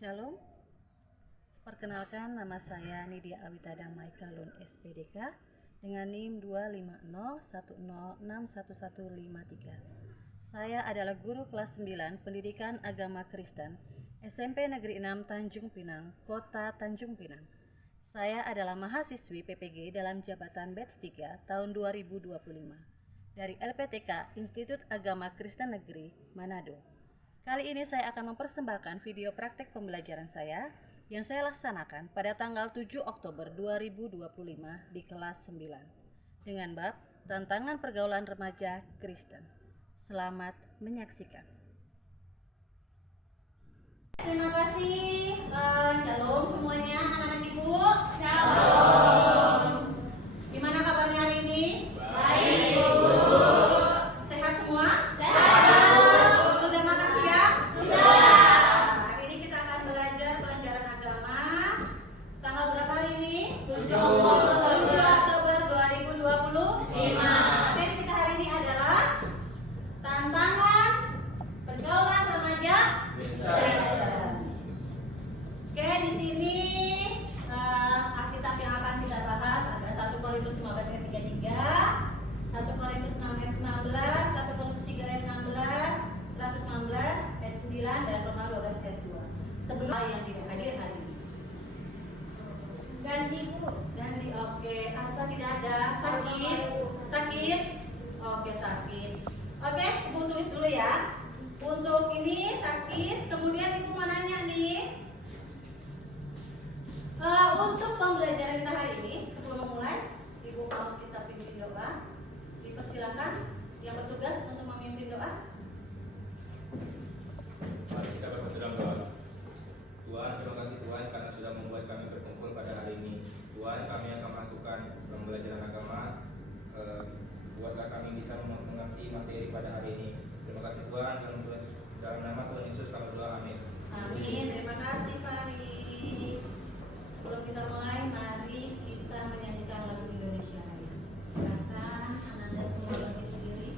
Shalom, perkenalkan nama saya Nidia Awita Damai Kalun SPDK dengan NIM 25060611153. Saya adalah guru kelas 9 Pendidikan Agama Kristen SMP Negeri 6 Tanjung Pinang, Kota Tanjung Pinang. Saya adalah mahasiswi PPG dalam jabatan batch 3 tahun 2025 dari LPTK Institut Agama Kristen Negeri Manado. Kali ini saya akan mempersembahkan video praktek pembelajaran saya yang saya laksanakan pada tanggal 7 Oktober 2025 di kelas 9 dengan bab Tantangan Pergaulan Remaja Kristen. Selamat menyaksikan. Terima kasih. Shalom semuanya, anak-anak ibu. Shalom. Gimana kabarnya hari ini? Baik, Bu. Sehat semua? Sehat. Sudah makan siang? Sudah. Hari ini kita akan belajar pelajaran agama. Tanggal berapa hari ini? 7 Oktober 2025. Materi kita hari ini adalah tantangan pergaulan remaja Kristen. Oke, di sini Alkitab yang akan kita bahas ada 1 Korintus 15 ayat 33, 1 Korintus 6 ayat 16, 1 Korintus 3 ayat 16, 116 ayat 9 dan Roma 12 ayat 2. Sebelum yang tidak hadir hari ini. Ganti, oke. Asa tidak ada. Sakit. Oke, sakit. Oke, Ibu tulis dulu ya. Untuk ini sakit, kemudian Ibu mau nanya nih. Untuk pembelajaran kita hari ini, sebelum memulai, Ibu mau kita pimpin doa. Dipersilakan yang bertugas untuk memimpin doa. Mari kita bersatu dalam doa. Tuhan, terima kasih Tuhan karena sudah membuat kami berkumpul pada hari ini. Tuhan, kami akan melakukan pembelajaran agama. Buatlah kami bisa mengerti materi pada hari ini. Terima kasih Tuhan, dalam nama Tuhan Yesus kami berdoa, amin. Amin. Terima kasih Fari. Sebelum kita mulai, mari kita menyanyikan lagu Indonesia Raya. Silakan Ananda semua bagi sendiri.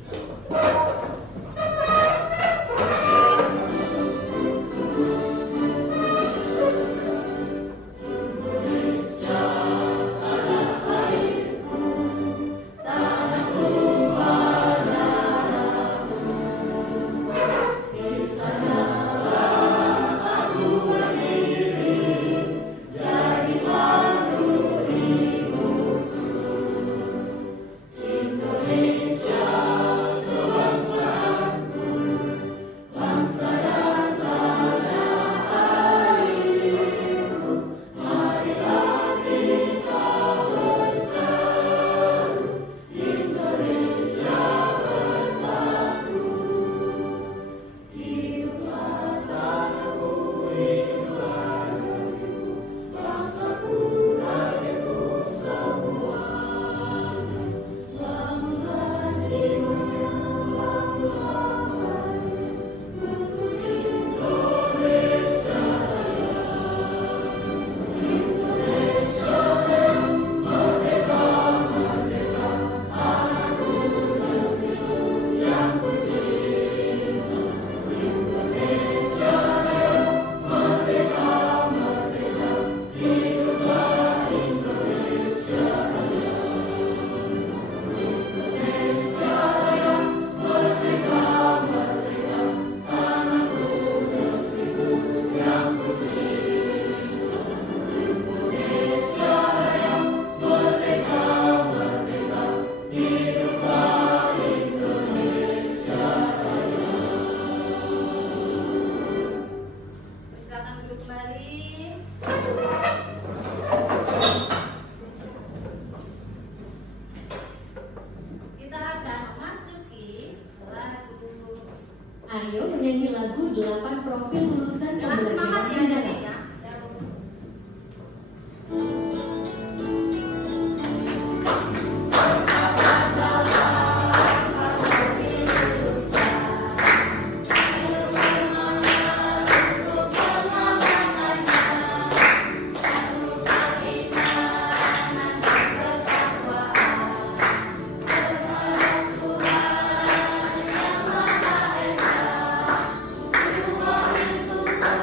Silakan duduk kembali. Kita akan memasuki lagu. Ayo menyanyi lagu 8 profil lulusan Jangan semangat ya pembelajaran jadi mendalam. ya. Tuhan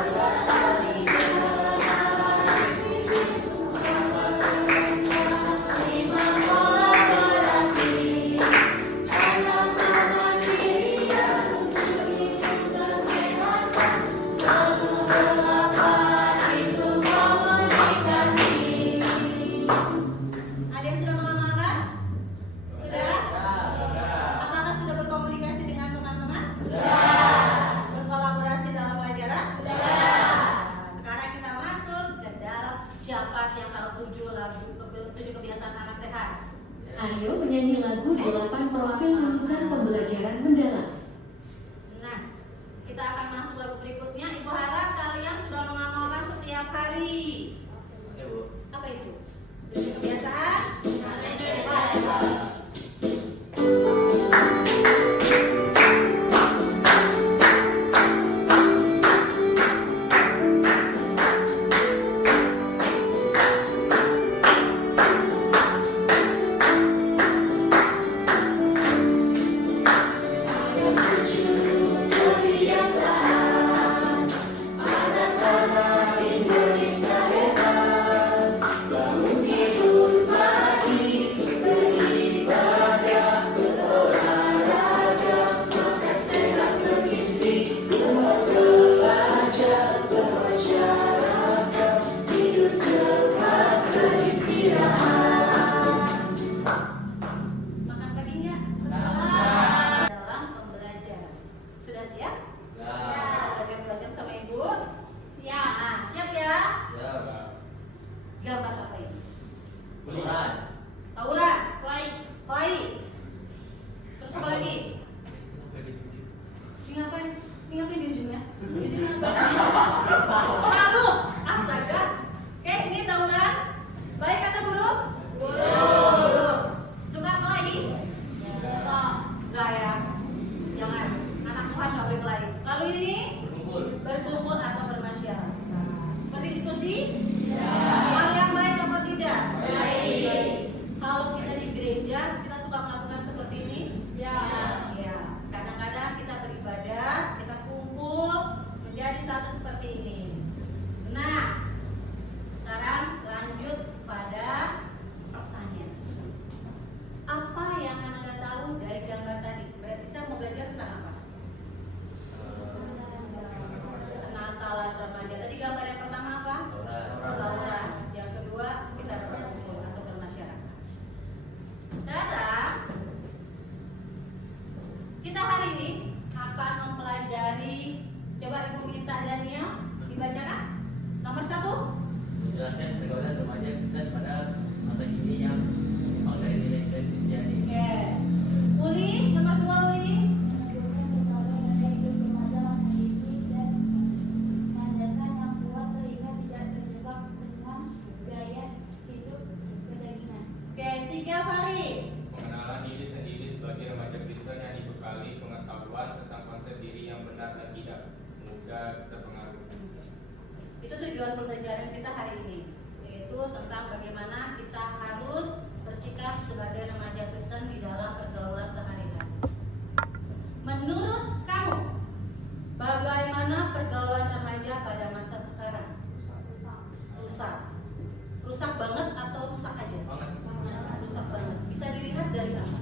Aryo menyanyi lagu 8 profil lulusan pembelajaran mendalam. Nah, kita akan masuk lagu berikutnya. Ibu harap kalian sudah mengamalkan setiap hari. Oke, Bu. Apa itu? Jadi kebiasaan? Makan pagi nggak? Dalam pembelajaran. Sudah siap? Belajar sama ibu? Siap. Nah, siap ya? Gambar apa ini? Tauran. Koi. Terus apa lagi? Ini ngapain? Ini ngapain di ujungnya? Lalu, astaga. Oke, ini tauran. Baik kata guru? Guru. Suka kelahi? Enggak ya. Jangan. Anak Tuhan nggak boleh kelahi. Lalu ini? Berkumpul atau bermasyarakat. Berdiskusi? Hal yang baik atau tidak? Baik. Kalau kita di gereja, kita suka melakukan seperti ini? Ya. Kadang-kadang kita beribadah, kita kumpul menjadi satu seperti ini. Nah, sekarang lanjut pada pertanyaan. Apa yang Anda tahu dari gambar tadi? Berarti kita mau belajar tentang apa? Kenakalan remaja. Tadi gambar yang pertama apa? Tauran. Yang kedua kita berkumpul atau bermasyarakat. Sekarang kita hari ini akan mempelajari. Coba ibu minta Daniel dibacakan. Nomor 1. Menjelaskan pergaulan remaja Kristen pada masa kini yang mengenai nilai-nilai Kristiani. Oke. Uli, nomor 2 Uli. Menunjukkan pergaulan gaya hidup remaja masa kini dan landasan yang kuat sehingga tidak terjebak dengan gaya hidup kedagingan. Oke, 3 Fari. Pengenalan diri sendiri sebagai remaja Kristen yang dibekali pengetahuan tentang konsep diri yang benar dan tidak mudah terpengaruh. Itu tujuan pembelajaran kita hari ini, yaitu tentang bagaimana kita harus bersikap sebagai remaja Kristen di dalam pergaulan sehari-hari. Menurut kamu, bagaimana pergaulan remaja pada masa sekarang? Rusak banget atau rusak aja? Rusak banget. Bisa dilihat dari apa?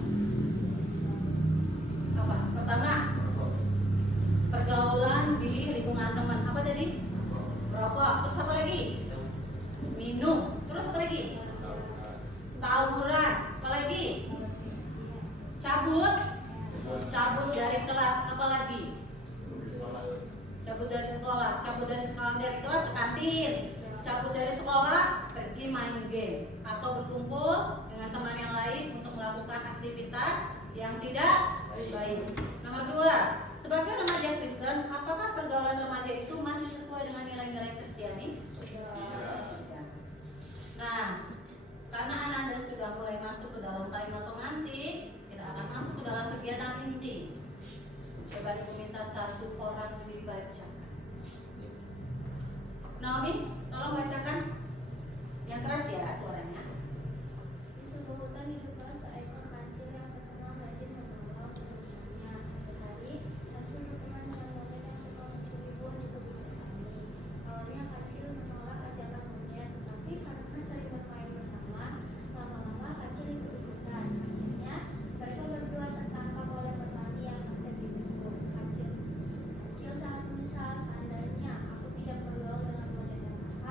Pertama, pergaulan di lingkungan teman. Apa tadi? Rokok. Terus apa lagi? Minum. Terus apa lagi? Tawuran. Apa lagi? Cabut dari kelas. Apa lagi? Cabut dari sekolah. Dari kelas ke kantin. Cabut dari sekolah pergi main game atau berkumpul dengan teman yang lain untuk melakukan aktivitas yang tidak baik. Nomor 2, sebagai remaja Kristen, apakah pergaulan remaja itu masih sesuai dengan nilai-nilai Kristiani? Nah, karena Anda sudah mulai masuk ke dalam kalimat pengantin, kita akan masuk ke dalam kegiatan inti. Coba ibu minta 1 orang dibacakan. Naomi, tolong bacakan yang keras ya suaranya. Di sebuah hutan hiduplah seekor kancil yang terkenal rajin mengawal perusahaannya. Suatu hari, kancil berteman dengan monyet yang suka mencuri buah di kebun petani. Awalnya kancil menolak ajakan monyet, tetapi karena sering bermain bersama, lama-lama kancil ikut-ikutan. Akhirnya, mereka berdua tertangkap oleh petani yang hendak dibunuh. Kancil sangat menyesal, seandainya aku tidak bergaul dengan monyet yang nakal,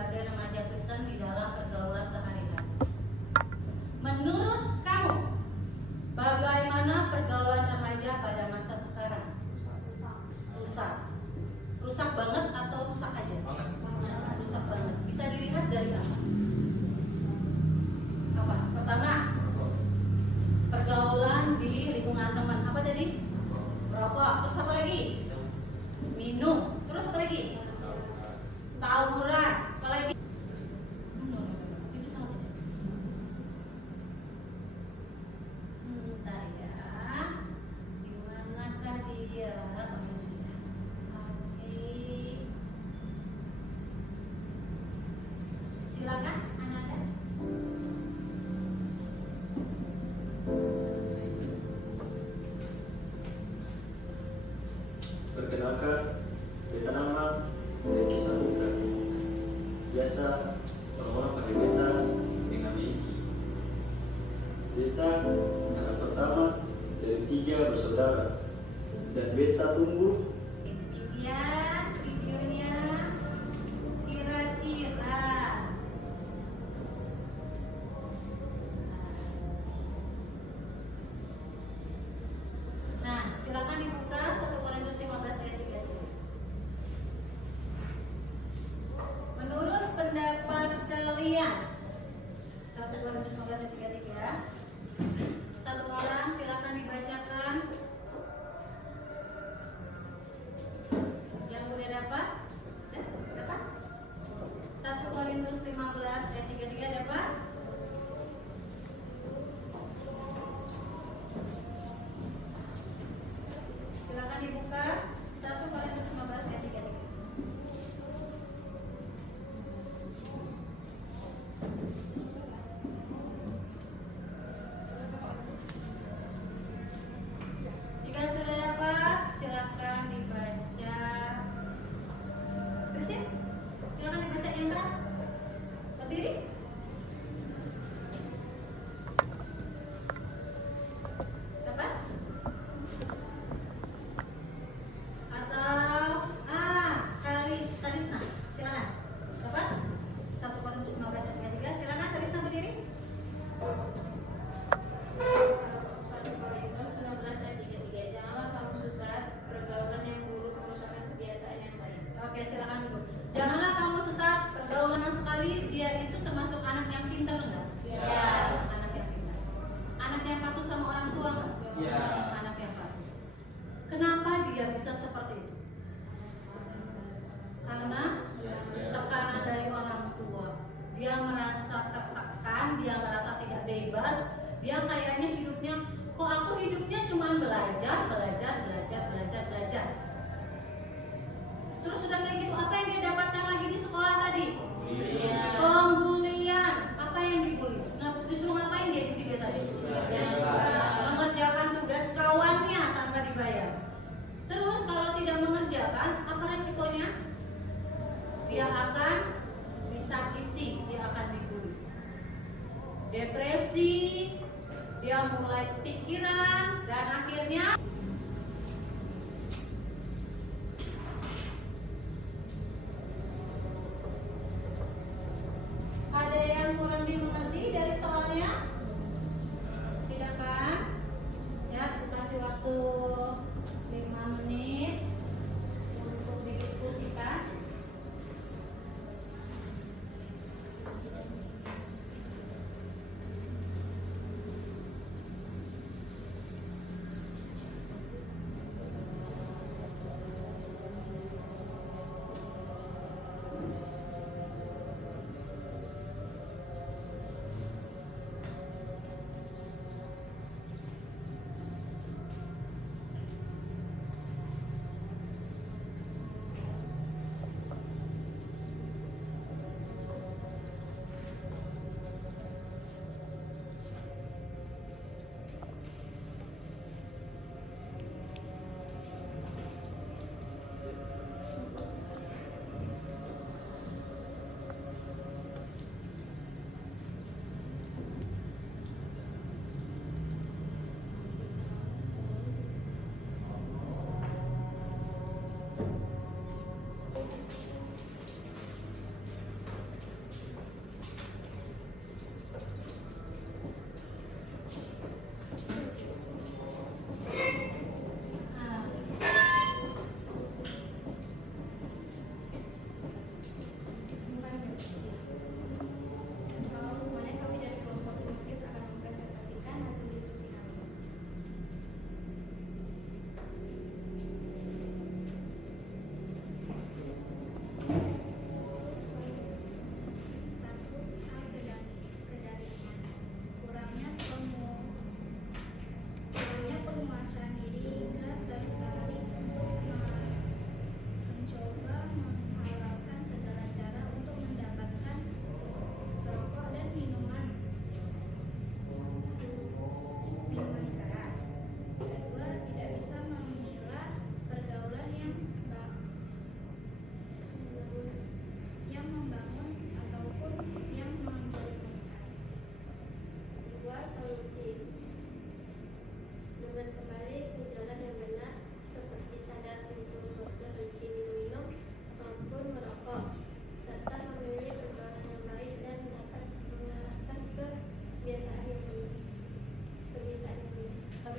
sebagai remaja Kristen di dalam pergaulan sehari-hari. Menurut kamu, bagaimana pergaulan remaja pada masa sekarang? Rusak. Rusak banget atau rusak aja? Rusak banget. Bisa dilihat dari apa? Apa? Pertama, pergaulan di lingkungan teman. Apa tadi? Merokok. Terus apa lagi? Minum. Terus apa lagi? Tawuran. Apa lagi? Itu sama aja. Bentar ya. Di manakah dia? Oke. Silakan, Ananda. Perkenalkan, beta nama Reki Samutra. Biasa orang-orang pada beta dengan Eki. Beta anak pertama dari 3 bersaudara, dan beta tumbuh. Ini dia videonya. Kira-kira. Nah, silakan dibuka 1 Korintus 15 ayat 3. Menurut pendapat kalian, 1 Korintus 15 ayat 3. Satu orang silakan dibacakan. Yang udah dapat? Dapat? 1 Korintus 15 ayat 3 dapat? Silakan dibuka 1 Korintus 15 ayat 3. Jika sudah dapat, silakan dibaca. Terus ya? Silakan dibaca yang keras. Berdiri. Dapat? Atau Karisna, silakan. Dapat? 1 Korintus 15 ayat 3. Silakan Karisna berdiri. 1 Korintus 16 ayat 3. Janganlah kamu sesat, pergaulan yang buruk merusakan kebiasaan yang baik. Oke, silakan dulu. Janganlah kamu sesat, pergaulan sekali dia itu termasuk anak yang pintar enggak? Ya. Anak yang pintar. Anak yang patuh sama orang tua enggak? Ya. Anak yang patuh. Kenapa dia bisa seperti itu? Karena tekanan dari orang tua. Dia merasa tertekan, dia merasa tidak bebas. Dia kayaknya hidupnya, kok aku hidupnya cuma belajar. Terus sudah kayak gitu, apa yang dia dapatkan lagi di sekolah tadi? Pembulian. Apa yang dibully? Disuruh ngapain dia di video tadi? Mengerjakan tugas kawannya tanpa dibayar. Terus kalau tidak mengerjakan, apa resikonya? Dia akan disakiti, dia akan dibully. Depresi, dia mulai pikiran, dan akhirnya ada yang kurang dimengerti dari soalnya? Tidak kan? Ya, kasih waktu 5 menit untuk didiskusikan.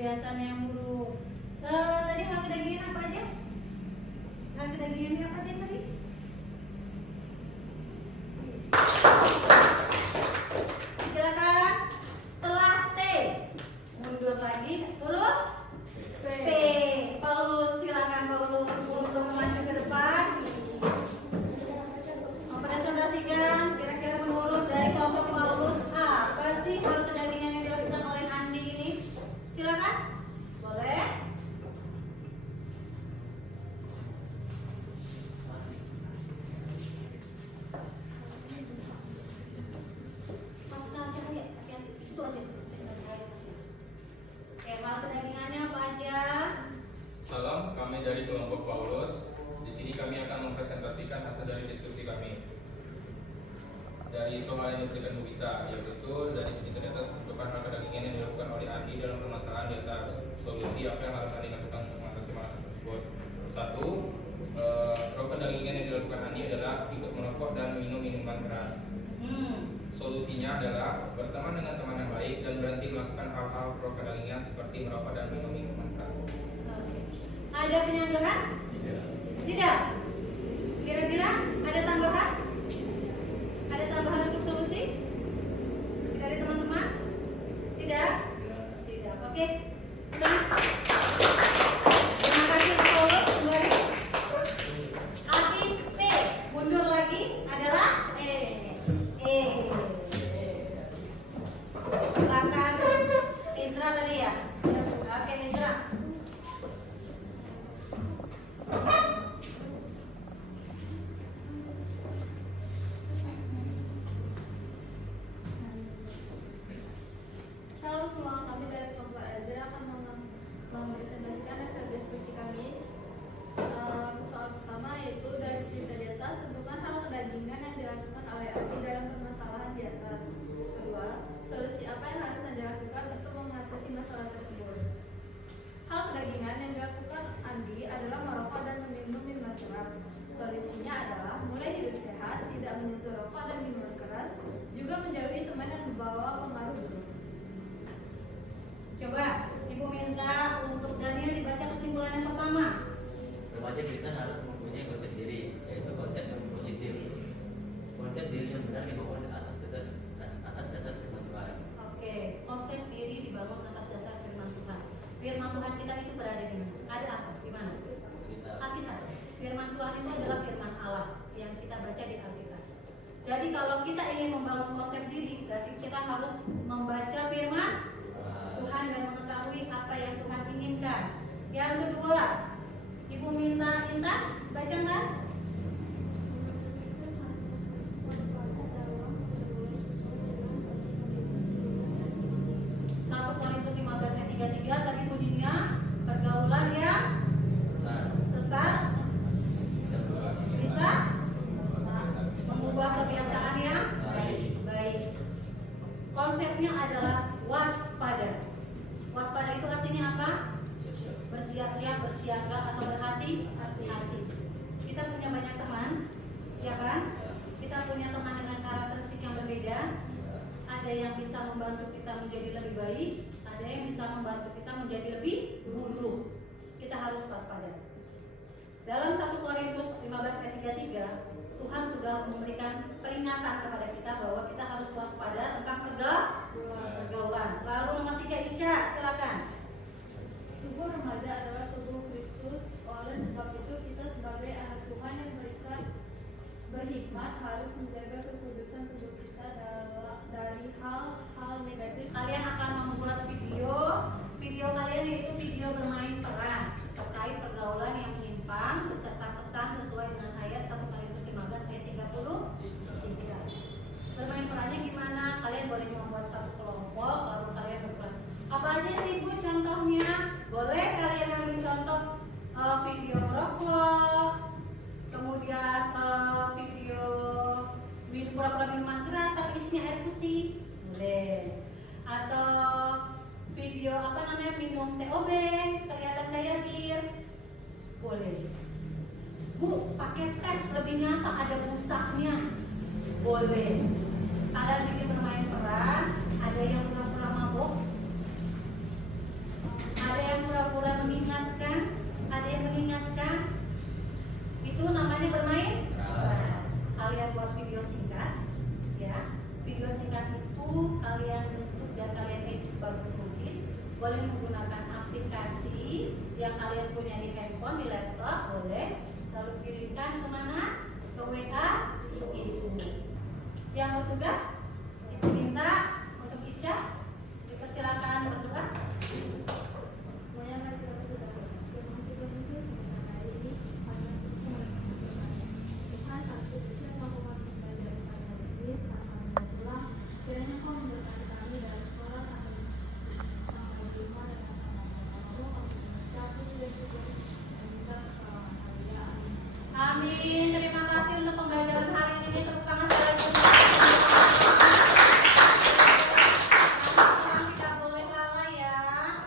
kebiasaan yang buruk. Tadi hal kedagingan apa aja? Hal kedagingannya apa aja tadi? Silakan. Setelah T, mundur lagi, terus P. Paulus, silakan Paulus untuk maju ke depan. Mempresentasikan kira-kira menurut dari kelompok Paulus apa sih hal kedagingan yang dilakukan oleh Andi ini? Silakan. Boleh. Oke, hal kedagingannya apa aja? Salam, kami dari kelompok Paulus. Di sini kami akan mempresentasikan hasil dari diskusi kami. Dari soal yang diberikan Bu Gita, yaitu dari sini ternyata merupakan hal kedagingan yang dilakukan oleh Andi dalam permasalahan di atas. Solusi apa yang harus Andi lakukan untuk mengatasi masalah tersebut? Satu, hal kedagingan yang dilakukan Andi adalah ikut merokok dan minum minuman keras. Solusinya adalah berteman dengan teman yang baik dan berhenti melakukan hal-hal pro kedagingan seperti merokok dan minum minuman keras. Ada penyanggalan? Tidak. Kira-kira ada tambahan? Ada tambahan untuk solusi? Dari teman-teman? Tidak? Tidak. Oke. Terima kasih Paulus. Kembali. Habis P, mundur lagi adalah E. Silakan Isra tadi ya. Oke, Isra. Shalom semua, kami dari kelompok Ezra akan mempresentasikan hasil diskusi kami. Soal pertama yaitu dari cerita di atas, tentukan hal kedagingan yang dilakukan oleh Andi dalam permasalahan di atas. Kedua, solusi apa yang harus Anda lakukan untuk mengatasi masalah tersebut. Hal kedagingan yang dilakukan Andi adalah merokok dan meminum minuman keras. Solusinya adalah mulai hidup sehat, tidak menyentuh rokok dan minuman keras, juga menjauhi teman yang membawa pengaruh buruk. Coba Ibu minta untuk Daniel dibaca kesimpulan yang pertama. Remaja Kristen harus mempunyai konsep diri, yaitu konsep yang positif. Konsep diri yang benar dibangun atas dasar firman Tuhan. Oke, konsep diri dibangun atas dasar firman Tuhan. Firman Tuhan kita itu berada di mana? Ada apa? Di mana? Alkitab. Firman Tuhan itu adalah firman Allah yang kita baca di Alkitab. Jadi kalau kita ingin membangun konsep diri, berarti kita harus membaca firman Tuhan dan mengetahui apa yang Tuhan inginkan. Yang kedua, Ibu minta Intan baca kan? 1 Korintus 15 ayat 33 tadi bunyinya pergaulan yang sesat bisa mengubah kebiasaan yang baik. Konsepnya adalah waspada. Waspada itu artinya apa? Bersiap-siap, bersiaga atau berhati-hati. Kita punya banyak teman, ya kan? Kita punya teman dengan karakteristik yang berbeda. Ada yang bisa membantu kita menjadi lebih baik, ada yang bisa membantu kita menjadi lebih buruk. Kita harus waspada. Dalam 1 Korintus 15 ayat 33, Tuhan sudah memberikan peringatan kepada kita bahwa kita harus waspada tentang pergaulan. Lalu nomor 3, Ica, silakan. Tubuh remaja adalah tubuh Kristus. Oleh sebab itu kita sebagai anak Tuhan yang berhikmat harus menjaga kekudusan tubuh kita dari hal-hal negatif. Kalian akan membuat video kalian yaitu video bermain peran terkait pergaulan yang menyimpang beserta pesan sesuai dengan ayat 1 Korintus 15 ayat 33. Bermain perannya gimana? Kalian boleh membuat satu kelompok lalu kalian berperan. Apa aja sih Bu contohnya? Boleh kalian ambil contoh video merokok, kemudian video pura-pura minuman keras tapi isinya air putih, boleh. Atau video minum teh obeng kelihatan kayak bir, boleh. Bu, pakai teks lebih nyata ada busaknya, boleh. Kalian bikin bermain peran, ada yang pura-pura mabok, boleh menggunakan aplikasi yang kalian punya di handphone, di laptop, boleh. Lalu kirimkan kemana? Ke WA Ibu. Yang bertugas, Ibu minta untuk Ica, dipersilakan berdoa. Semuanya mari kita berdoa. Terima kasih Tuhan Yesus untuk hari ini. Tuhan, kami bersyukur bahwa kami belajar pada hari ini setelah kami pulang. Kiranya Kau memberkati kami dalam sekolah sampai rumah dan sama-sama kami mengucapkan dan juga minta pertolongan Haleluya. Amin. Amin. Terima kasih untuk pembelajaran hari ini. Tepuk tangan sekali lagi. Sekarang tidak boleh lalai ya,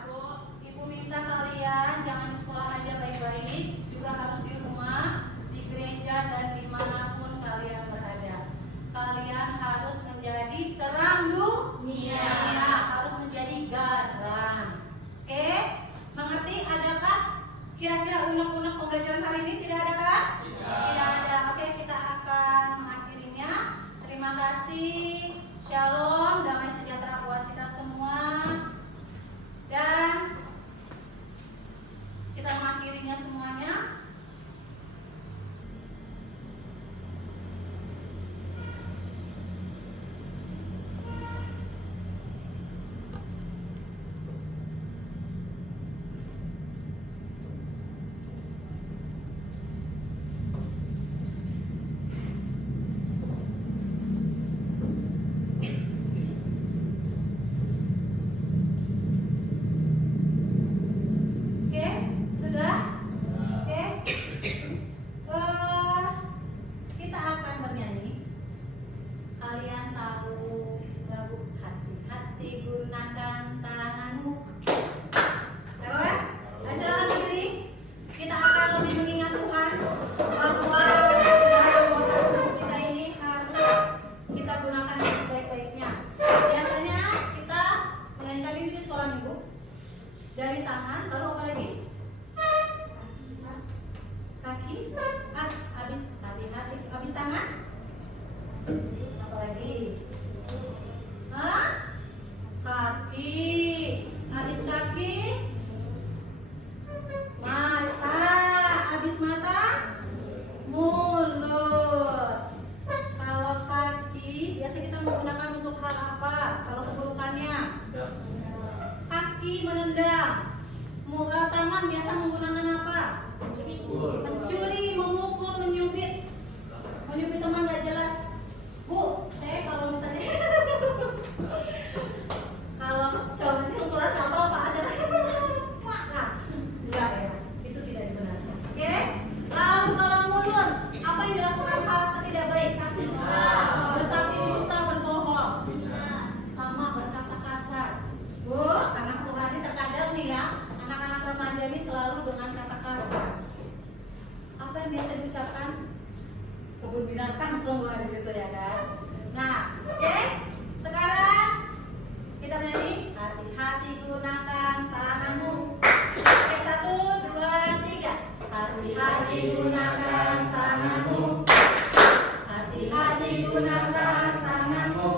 Bu. Ibu minta kalian jangan di sekolah aja baik-baik, juga harus di rumah, di gereja dan dimanapun kalian berada. Kalian harus menjadi terang dunia, harus menjadi garam. Oke? Mengerti? Adakah kira-kira unek-unek pembelajaran hari ini? Tidak ada kan? Tidak ada. Oke, kita akan mengakhirinya. Terima kasih. Shalom, damai sejahtera buat kita semua. Dan kita mengakhirinya semuanya. Oke, sudah? Oke. Kita akan bernyanyi. Kalian tahu lagu hati-hati gunakan tanganmu. Tahu ya? Nah, silakan berdiri. Kita akan lebih mengingat Tuhan bahwa kita ini harus kita gunakan dengan sebaik-baiknya. Biasanya kita menyanyikan ini di sekolah minggu. Dari tangan, lalu apa lagi? Kaki, habis hati-hati, habis tangan. Apa lagi? Kaki, habis kaki. Mata, habis mata. Mulut. Kalau kaki, biasa kita menggunakan untuk hal apa? Kalau keburukannya. Kaki menendang. Tangan biasa menggunakan apa? Mencuri, memukul, menyubit. Menyubit teman nggak jelas. Bu, saya kalau misalnya kalau cowoknya keluar nggak apa-apa aja. Nah, enggak ya, itu tidak dibenarkan. Oke? Lalu kalau mulut, apa yang dilakukan hal tidak baik? Bersaksi dusta, berbohong, sama berkata kasar. Bu, anak Tuhan ini terkadang nih ya, anak-anak remaja ini selalu dengan kata kasar. Apa yang biasa diucapkan? Kebun binatang semua di situ ya kan. Nah, oke, sekarang kita menyanyi. Hati-hati gunakan tanganmu. Oke, 1, 2, 3. Hati-hati gunakan tanganmu. Hati-hati gunakan tanganmu.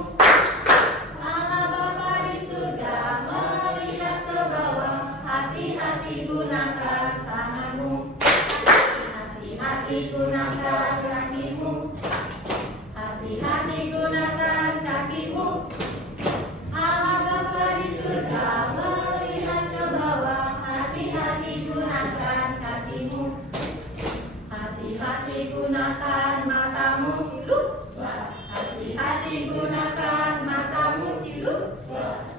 Allah Bapa di surga melihat ke bawah. Hati-hati gunakan tanganmu. Hati-hati gunakan kakimu. Hati-hati gunakan kakimu. Allah Bapa di surga melihat ke bawah. Hati-hati gunakan kakimu. Hati-hati gunakan matamu. Hati-hati gunakan matamu.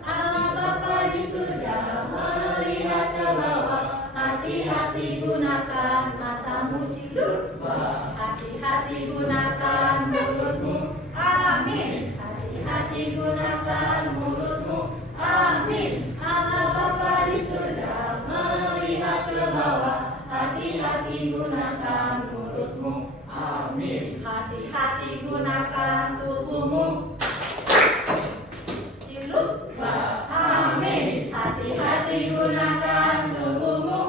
Allah Bapa di surga melihat ke bawah. Hati-hati gunakan matamu. Hati-hati gunakan mulutmu. Amin. Hati-hati gunakan mulutmu. Amin. Allah Bapa di surga melihat ke bawah. Hati-hati gunakan mulutmu. Amin. Hati-hati gunakan tubuhmu. Amin. Hati-hati gunakan tubuhmu.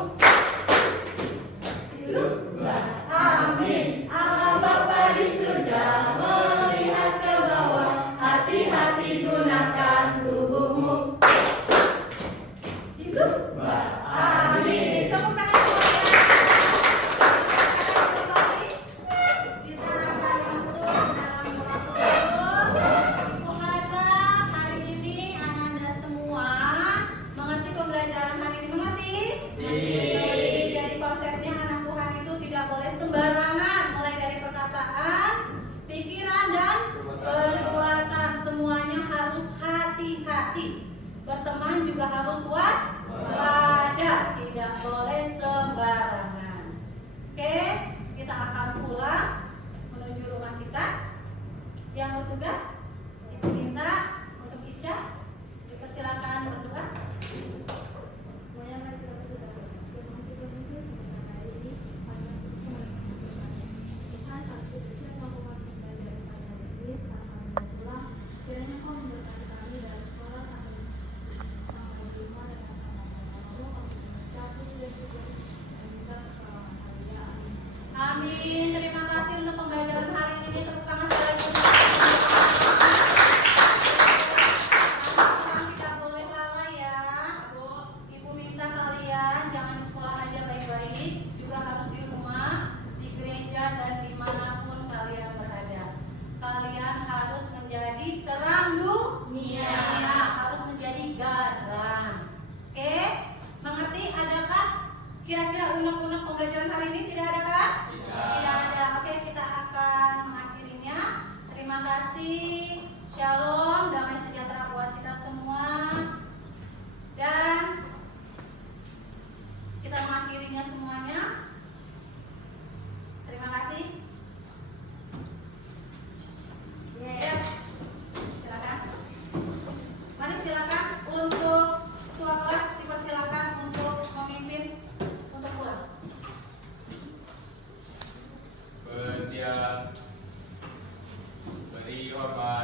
Amin. Allah Bapa di surga menjadi terang dunia, harus menjadi garam. Oke, mengerti? Adakah kira-kira unek-unek pembelajaran hari ini? Tidak ada kan? Tidak ada. Oke, kita akan mengakhirinya. Terima kasih. Shalom, damai sejahtera buat kita semua. Dan kita mengakhirinya semuanya. Terima kasih. Ya, silakan. Mari silakan untuk ketua kelas dipersilakan untuk memimpin untuk pulang. Bersiap. Beri hormat.